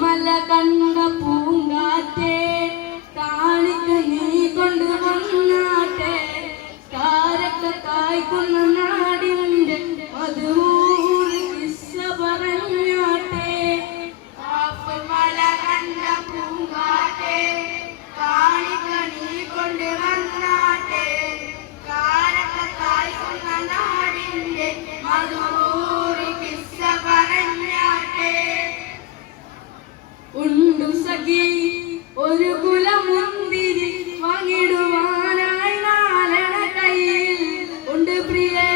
മല കണ്ട പൂങ്കാറ്റേ കാണിക്ക നീ കൊണ്ടുവന്നാട്ടെ കാരക്ക കായ്ക്കുന്ന നാടിന്റെ മധുര കിസ്സ പറഞ്ഞാട്ടെ. മല കണ്ട പൂങ്കാറ്റേ കാണിക്ക നീ കൊണ്ടുവന്നാട്ടെ കാരക്ക കായ്ക്കുന്ന നാടിന്റെ മധുര കിസ്സ പറഞ്ഞാട്ടെ. ഉണ്ടു സഖി ഒരു കുലമുന്തിരി വാങ്ങിടുവാനായി നാലണ കയ്യിൽ ഉണ്ട് പ്രിയേ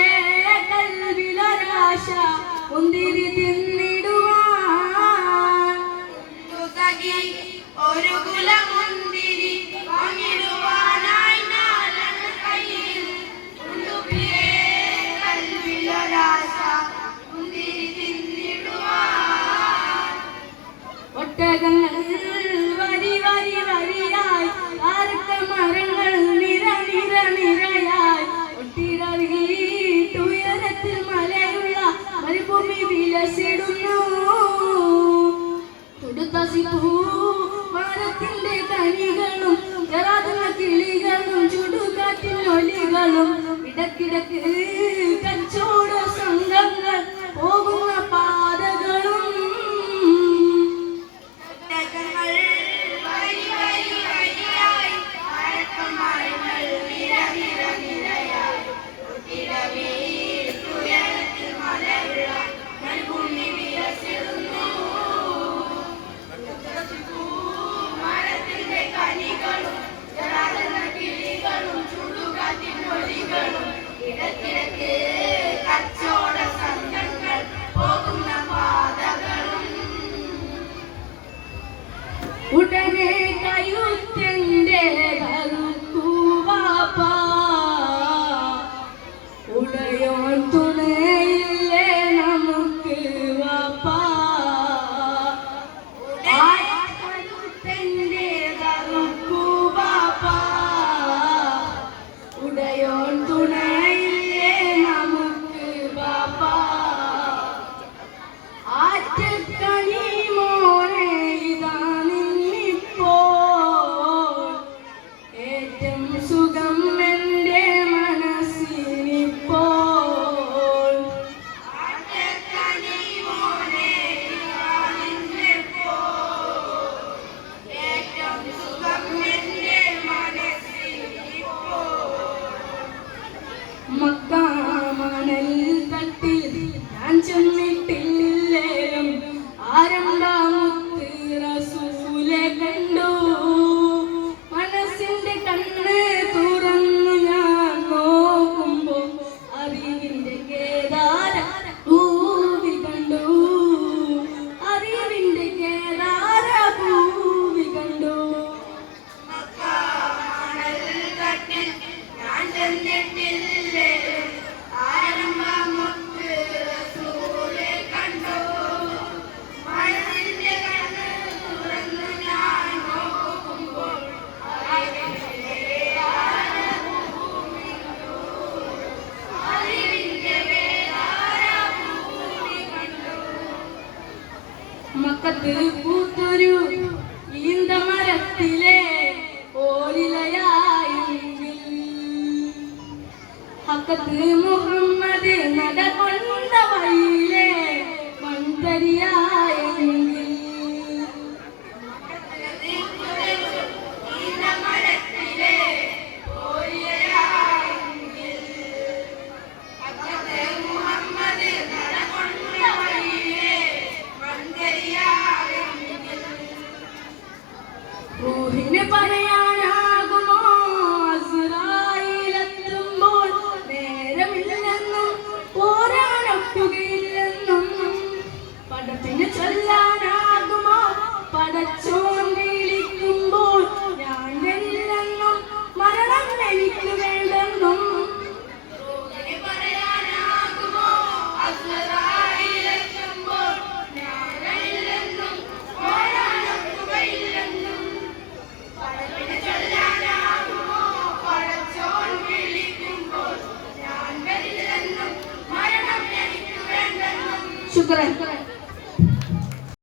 കൽവിലൊരാശ മുന്തിരി തിന്നിടുവാൻ. ഉണ്ടു സഖി ഒരു കുലമുന്തിരി വാങ്ങിടുവാനായി നാലണ കയ്യിൽ ഉണ്ട് പ്രിയേ കൽവിലൊരാശ മുന്തിരി തിന്നിടുവാൻ. ഒട്ടകങ്ങൾ വരി വരി വരിയായി കാരക്ക മരങ്ങൾ നിര നിര നിരയായി ഒട്ടിടീട്ടുയരത്തിൽ മലയുള്ള മരുഭൂമി വിലസിടുന്നു. തുടുത്ത സിപ്പൂ മരത്തിന്റെ കനികളും ചെറാതുന്ന കിളികളും ചുടുകാറ്റിൻ ഒലികളും ഇടക്കിടക്ക് കച്ചവട സംഘങ്ങൾ പോകുന്ന പാതകളും ഉടനെ കയുത്തിന്റെ കറുക്കുവാപ്പ ഉടയോൻ തുണയില്ലേ നമുക്ക് വാപ്പ. കയുത്തിന്റെ കറുക്കുവാപ്പ ഉടയോൻ തുണയില്ലേ നമുക്ക് വാപ്പ. ആറ്റക്കണി മോനെ സുഖം എന്റെ മനസ്സിനിപ്പോൾ. മക്കാമണൽ തട്ടിൽ ഞാൻ ചെന്നിട്ടില്ലേലും ആരംഭമുത്ത് റസൂലെ കണ്ടു. മനസ്സിന്റെ കണ്ണ് തുറന്നു ഞാൻ നോക്കുമ്പോ അറിവിന്റെ കേദാര ഭൂമി കണ്ടു. അറിവിന്റെ കേദാര ഭൂമി കണ്ടു. മക്കത്ത് പൂത്തൊരു ഈന്തമരത്തിലെ ഓലിലയായെങ്കിൽ ഹക്കത്ത് മുഹമ്മദ് നടകൊണ്ട വഴിയിലെ മൺതരിയായെങ്കിൽ റൂഹിന് പറയാനാകുമോ അസ്റായീലെത്തുമ്പോൾ നേരമില്ലെന്നും പോരാനൊക്കുകയില്ലെന്നും പടത്തിന് ശുക്രൻ